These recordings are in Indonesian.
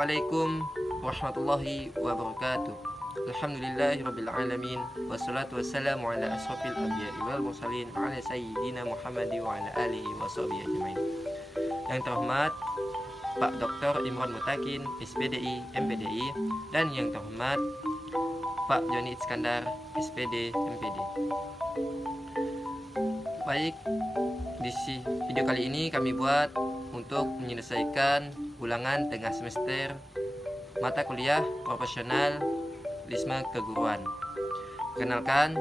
Assalamualaikum warahmatullahi wabarakatuh. Alhamdulillahirabbil alamin wassalatu wassalamu ala asrofil anbiya'i wal mursalin ala sayyidina Muhammadi wa ala alihi washabihi ajmain. Yang terhormat Pak Dr. Imron Mutakin, SPDI, MPDI, dan yang terhormat Pak Joni Iskandar, SPD, MPD. Baik, di video kali ini kami buat untuk menyelesaikan ulangan tengah semester mata kuliah profesional Lisma Keguruan. Perkenalkan,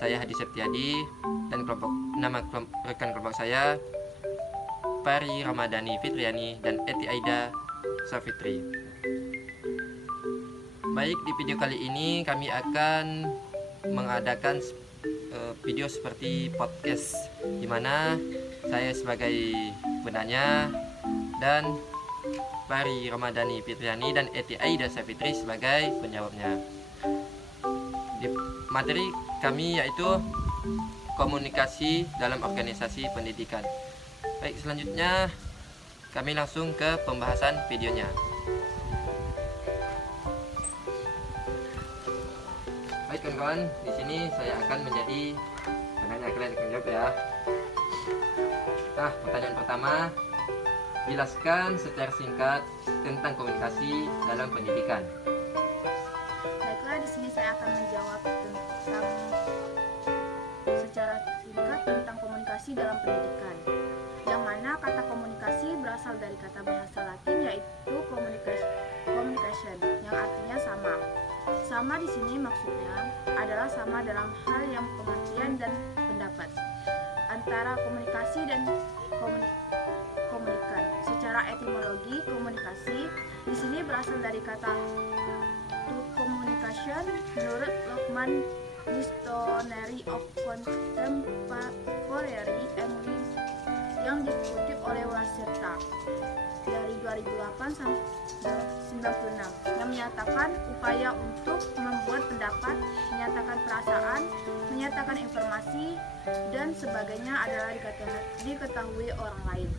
saya Hadi Septiadi dan rekan kelompok saya Pari Ramadhani Fitriani dan Eti Aida Safitri. Baik, di video kali ini kami akan mengadakan video seperti podcast, di mana saya sebagai penanya dan Pari Ramadhani Fitriani dan Eti Aida Safitri sebagai penjawabnya. Di materi kami yaitu komunikasi dalam organisasi pendidikan. Baik, selanjutnya kami langsung ke pembahasan videonya. Baik kawan-kawan, di sini saya akan menjadi penanya, kalian akan jawab ya. Nah, pertanyaan pertama, jelaskan secara singkat tentang komunikasi dalam pendidikan. Baiklah, di sini saya akan menjawab tentang secara singkat tentang komunikasi dalam pendidikan. Yang mana kata komunikasi berasal dari kata bahasa Latin yaitu communication, yang artinya sama. Sama di sini maksudnya adalah sama dalam hal yang pengertian dan pendapat antara komunikasi dan komunikan. Secara etimologi, komunikasi di sini berasal dari kata to communication menurut Lockman Dictionary of Contemporary English yang dikutip oleh Waserta dari 2008 sampai 96, yang menyatakan upaya untuk membuat pendapat, menyatakan perasaan, menyatakan informasi dan sebagainya adalah diketahui orang lain.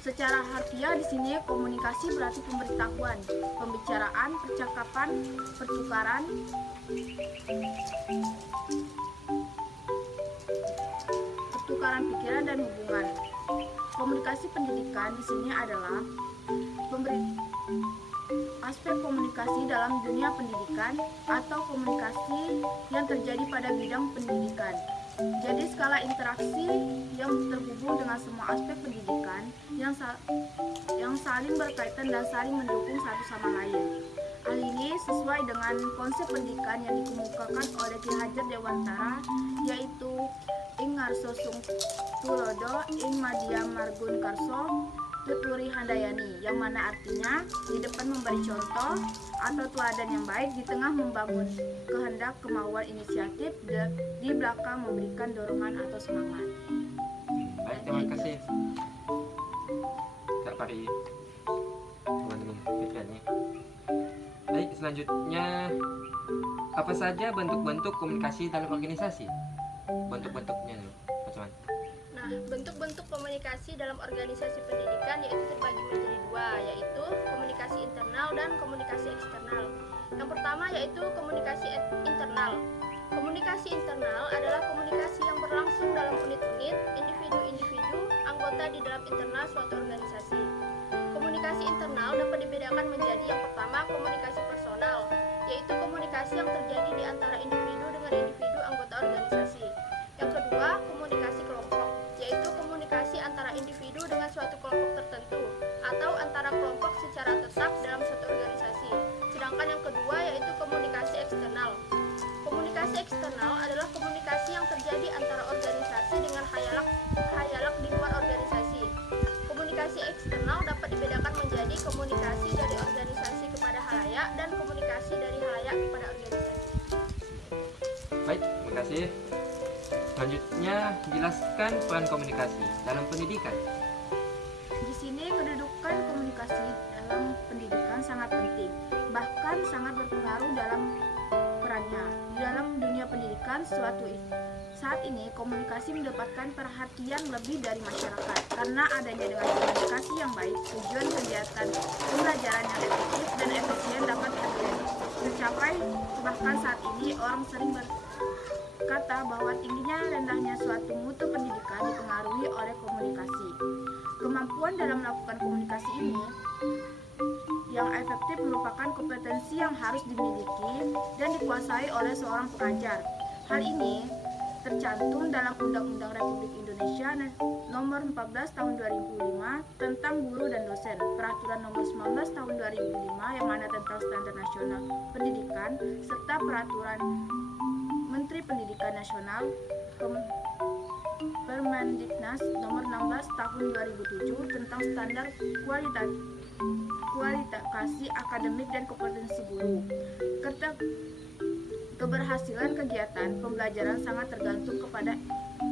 Secara harfiah di sini komunikasi berarti pemberitahuan, pembicaraan, percakapan, pertukaran, pikiran dan hubungan. Komunikasi pendidikan di sini adalah aspek komunikasi dalam dunia pendidikan atau komunikasi yang terjadi pada bidang pendidikan. Jadi skala interaksi yang terhubung dengan semua aspek pendidikan yang saling berkaitan dan saling mendukung satu sama lain. Hal ini sesuai dengan konsep pendidikan yang dikemukakan oleh Ki Hajar Dewantara, yaitu ing ngarso sung tulodo ing madya margun karso tuturi handayani, yang mana artinya di depan memberi contoh atau teladan yang baik, di tengah membangun kehendak, kemauan, inisiatif, di belakang memberikan dorongan atau semangat. Baik, terima kasih Kak Pari Ramadhani Fitriani. Baik, selanjutnya apa saja bentuk-bentuk komunikasi dalam organisasi? Bentuk-bentuknya nih, macam mana? Nah, bentuk-bentuk komunikasi dalam organisasi pendidikan yaitu terbagi menjadi dua, yaitu komunikasi internal dan komunikasi eksternal. Yang pertama yaitu komunikasi internal. Komunikasi internal adalah komunikasi yang berlangsung dalam unit-unit, individu-individu, anggota di dalam internal suatu organisasi. Komunikasi internal dapat dibedakan menjadi yang pertama komunikasi personal, yaitu komunikasi yang terjadi di antara individu dengan individu anggota organisasi. Yang kedua, komunikasi kelompok, yaitu komunikasi antara individu dengan suatu kelompok tertentu atau antara kelompok secara tetap dalam suatu organisasi. Sedangkan yang kedua yaitu komunikasi eksternal. Komunikasi eksternal adalah komunikasi yang terjadi antara organisasi dengan khayalak di luar organisasi. Komunikasi eksternal dapat dibedakan menjadi komunikasi dari organisasi kepada halayak dan komunikasi dari halayak kepada organisasi. Baik, terima kasih. Selanjutnya, jelaskan peran komunikasi dalam pendidikan. Di sini kedudukan komunikasi dalam pendidikan sangat penting, bahkan sangat berpengaruh dalam perannya di dalam dunia pendidikan saat ini komunikasi mendapatkan perhatian lebih dari masyarakat karena adanya dengan komunikasi yang baik, tujuan kegiatan pembelajaran yang efektif dan efisien dapat tercapai. Bahkan saat ini orang sering berkata bahwa tingginya rendahnya suatu mutu pendidikan dipengaruhi oleh komunikasi. Kemampuan dalam melakukan komunikasi ini yang efektif merupakan kompetensi yang harus dimiliki dan dikuasai oleh seorang pengajar. Hal ini tercantum dalam Undang-Undang Republik Indonesia Nomor 14 Tahun 2005 tentang guru dan dosen, Peraturan Nomor 19 Tahun 2005 yang mana tentang Standar Nasional Pendidikan, serta Peraturan Menteri Pendidikan Nasional Permendiknas Nomor 16 Tahun 2007 tentang standar kualifikasi akademik dan kompetensi guru. Keberhasilan kegiatan pembelajaran sangat tergantung kepada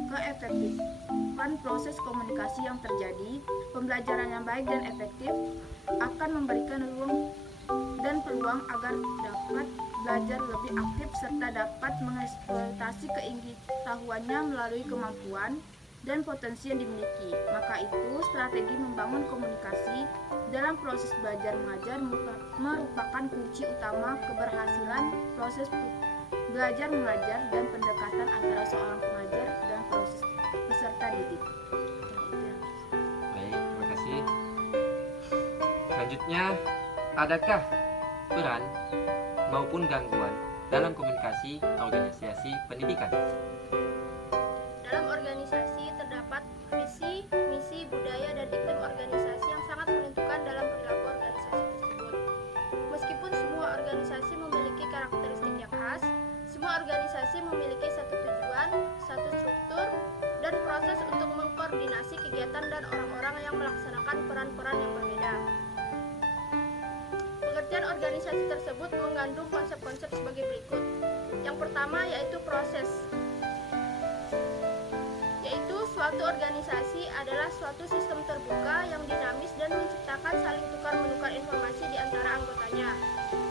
keefektifan proses komunikasi yang terjadi. Pembelajaran yang baik dan efektif akan memberikan ruang dan peluang agar dapat belajar lebih aktif serta dapat mengeksploitasi keingin-tahuannya melalui kemampuan dan potensi yang dimiliki. Maka itu, strategi membangun komunikasi dalam proses belajar mengajar merupakan kunci utama keberhasilan proses belajar mengajar dan pendekatan antara seorang pengajar dan proses peserta didik. Baik, terima kasih. Selanjutnya, adakah peran maupun gangguan dalam komunikasi organisasi pendidikan? Dalam organisasi terdapat visi, misi, budaya, dan iklim organisasi yang sangat menentukan dalam perilaku organisasi tersebut. Meskipun semua organisasi memiliki karakteristik yang khas, semua organisasi memiliki satu tujuan, satu struktur, dan proses untuk mengkoordinasi kegiatan dan orang-orang yang melaksanakan peran-peran yang berbeda. Pengertian organisasi tersebut mengandung konsep-konsep sebagai berikut. Yang pertama yaitu proses. Suatu organisasi adalah suatu sistem terbuka yang dinamis dan menciptakan saling tukar-menukar informasi di antara anggotanya.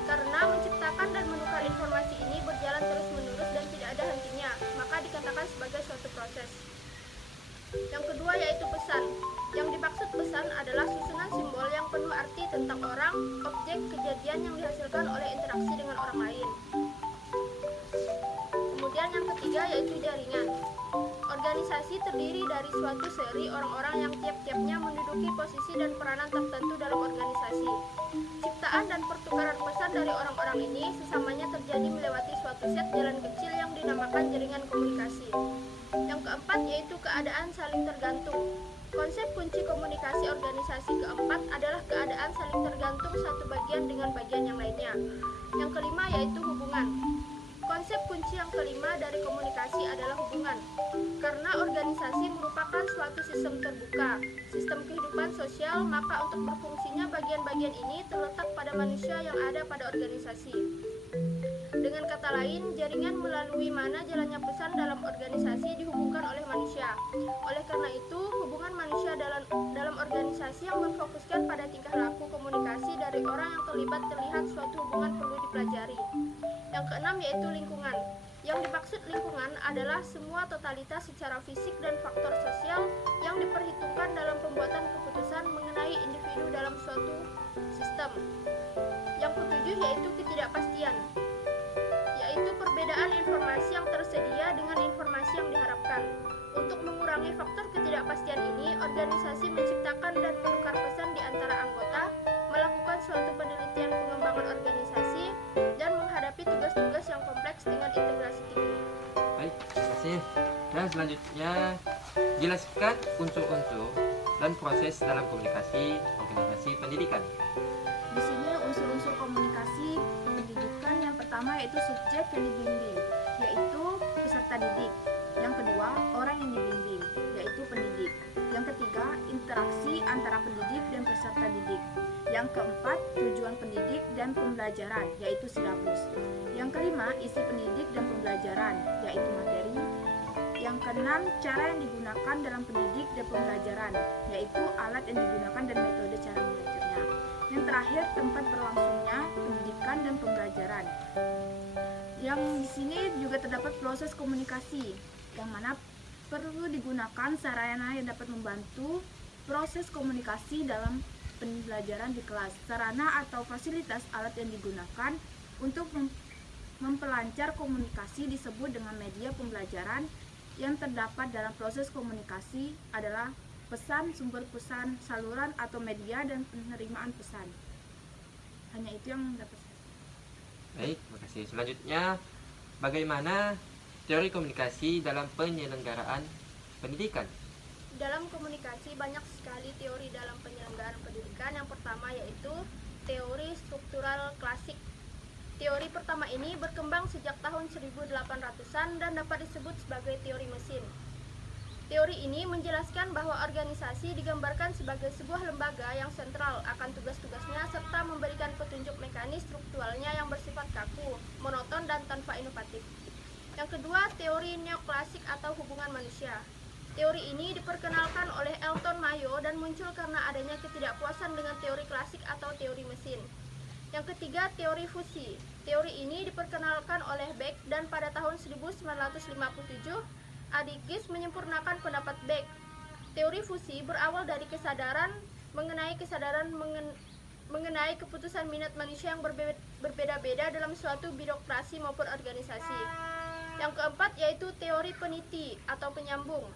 Karena menciptakan dan menukar informasi ini berjalan terus-menerus dan tidak ada hentinya, maka dikatakan sebagai suatu proses. Yang kedua yaitu pesan. Yang dimaksud pesan adalah susunan simbol yang penuh arti tentang orang, objek, kejadian yang dihasilkan oleh interaksi dengan orang lain. Kemudian yang ketiga yaitu jaringan. Organisasi terdiri dari suatu seri orang-orang yang tiap-tiapnya menduduki posisi dan peranan tertentu dalam organisasi. Ciptaan dan pertukaran pesan dari orang-orang ini sesamanya terjadi melewati suatu set jalan kecil yang dinamakan jaringan komunikasi. Yang keempat yaitu keadaan saling tergantung. Konsep kunci komunikasi organisasi keempat adalah keadaan saling tergantung satu bagian dengan bagian yang lainnya. Yang kelima yaitu hubungan. Konsep kunci yang kelima dari komunikasi adalah hubungan. Karena organisasi merupakan suatu sistem terbuka, sistem kehidupan sosial, maka untuk berfungsinya bagian-bagian ini terletak pada manusia yang ada pada organisasi. Dengan kata lain, jaringan melalui mana jalannya pesan dalam organisasi dihubungkan oleh manusia. Oleh karena itu, hubungan manusia dalam organisasi yang berfokuskan pada tingkah laku komunikasi dari orang yang terlihat suatu hubungan perlu dipelajari. Yang keenam yaitu lingkungan. Yang dimaksud lingkungan adalah semua totalitas secara fisik dan faktor sosial yang diperhitungkan dalam pembuatan keputusan mengenai individu dalam suatu sistem. Yang ketujuh yaitu ketidakpastian, yaitu perbedaan informasi yang tersedia dengan informasi yang diharapkan. Untuk mengurangi faktor ketidakpastian ini, organisasi menciptakan dan menukar pesan di antara anggota, melakukan suatu penelitian pengembangan organisasi, dan menghadapi tugas-tugas yang kompleks dengan integrasi tinggi. Baik, terima kasih. Dan selanjutnya, jelaskan unsur-unsur dan proses dalam komunikasi organisasi pendidikan. Di sini unsur-unsur komunikasi pendidikan yang pertama yaitu subjek yang dibimbing, yaitu peserta didik. Yang kedua, orang yang dibimbing, yaitu pendidik. Yang ketiga, interaksi antara pendidik dan peserta didik. Yang keempat, tujuan pendidik dan pembelajaran, yaitu silabus. Yang kelima, isi pendidik dan pembelajaran, yaitu materi. Yang keenam, cara yang digunakan dalam pendidik dan pembelajaran, yaitu alat yang digunakan dan metode cara mengajarnya. Yang terakhir, tempat berlangsungnya pendidikan dan pembelajaran. Yang di sini juga terdapat proses komunikasi, yang mana perlu digunakan sarana yang dapat membantu proses komunikasi dalam pembelajaran di kelas. Sarana atau fasilitas alat yang digunakan untuk memperlancar komunikasi disebut dengan media pembelajaran. Yang terdapat dalam proses komunikasi adalah pesan, sumber pesan, saluran atau media, dan penerimaan pesan. Hanya itu yang dapat saya. Baik, terima kasih. Selanjutnya, bagaimana teori komunikasi dalam penyelenggaraan pendidikan? Dalam komunikasi banyak sekali teori dalam penyelenggaraan pendidikan. Yang pertama yaitu teori struktural klasik. Teori pertama ini berkembang sejak tahun 1800-an dan dapat disebut sebagai teori mesin. Teori ini menjelaskan bahwa organisasi digambarkan sebagai sebuah lembaga yang sentral akan tugas-tugasnya serta memberikan petunjuk mekanis strukturalnya yang bersifat kaku, monoton, dan tanpa inovatif. Yang kedua, teori neoklasik atau hubungan manusia. Teori ini diperkenalkan oleh Elton Mayo dan muncul karena adanya ketidakpuasan dengan teori klasik atau teori mesin. Yang ketiga, teori fusi. Teori ini diperkenalkan oleh Beck dan pada tahun 1957 Adikis menyempurnakan pendapat Beck. Teori fusi berawal dari kesadaran mengenai keputusan minat manusia yang berbeda-beda dalam suatu birokrasi maupun organisasi. Yang keempat yaitu teori peniti atau penyambung.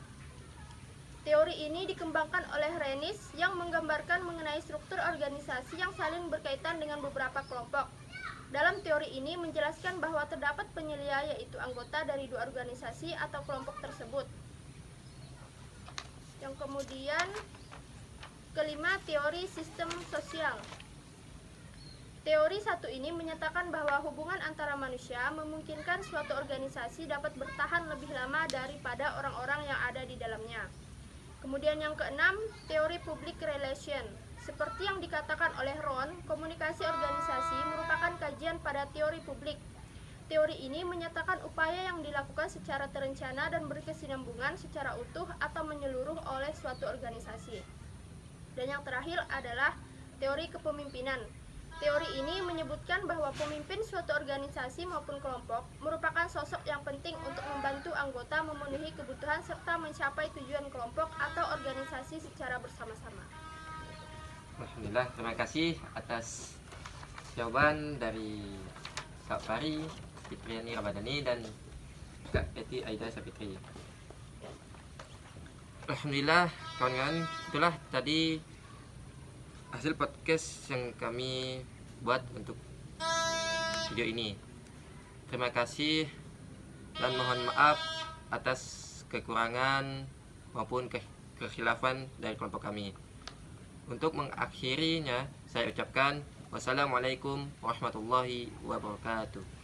Teori ini dikembangkan oleh Rennis yang menggambarkan mengenai struktur organisasi yang saling berkaitan dengan beberapa kelompok. Dalam teori ini menjelaskan bahwa terdapat penyelia yaitu anggota dari dua organisasi atau kelompok tersebut. Yang kemudian kelima, teori sistem sosial. Teori satu ini menyatakan bahwa hubungan antara manusia memungkinkan suatu organisasi dapat bertahan lebih lama daripada orang-orang yang ada di dalamnya. Kemudian yang keenam, teori public relation. Seperti yang dikatakan oleh Ron, komunikasi organisasi merupakan kajian pada teori publik. Teori ini menyatakan upaya yang dilakukan secara terencana dan berkesinambungan secara utuh atau menyeluruh oleh suatu organisasi. Dan yang terakhir adalah teori kepemimpinan. Teori ini menyebutkan bahwa pemimpin suatu organisasi maupun kelompok merupakan sosok yang penting untuk membantu anggota memenuhi kebutuhan serta mencapai tujuan kelompok atau organisasi secara bersama-sama. Alhamdulillah, terima kasih atas jawaban dari Kak Fari, Fitriani Ramadhani, dan Kak Eti Aida Sapitri. Alhamdulillah, kawan-kawan, itulah tadi hasil podcast yang kami buat untuk video ini. Terima kasih dan mohon maaf atas kekurangan maupun kekhilafan dari kelompok kami. Untuk mengakhirinya, saya ucapkan wassalamualaikum warahmatullahi wabarakatuh.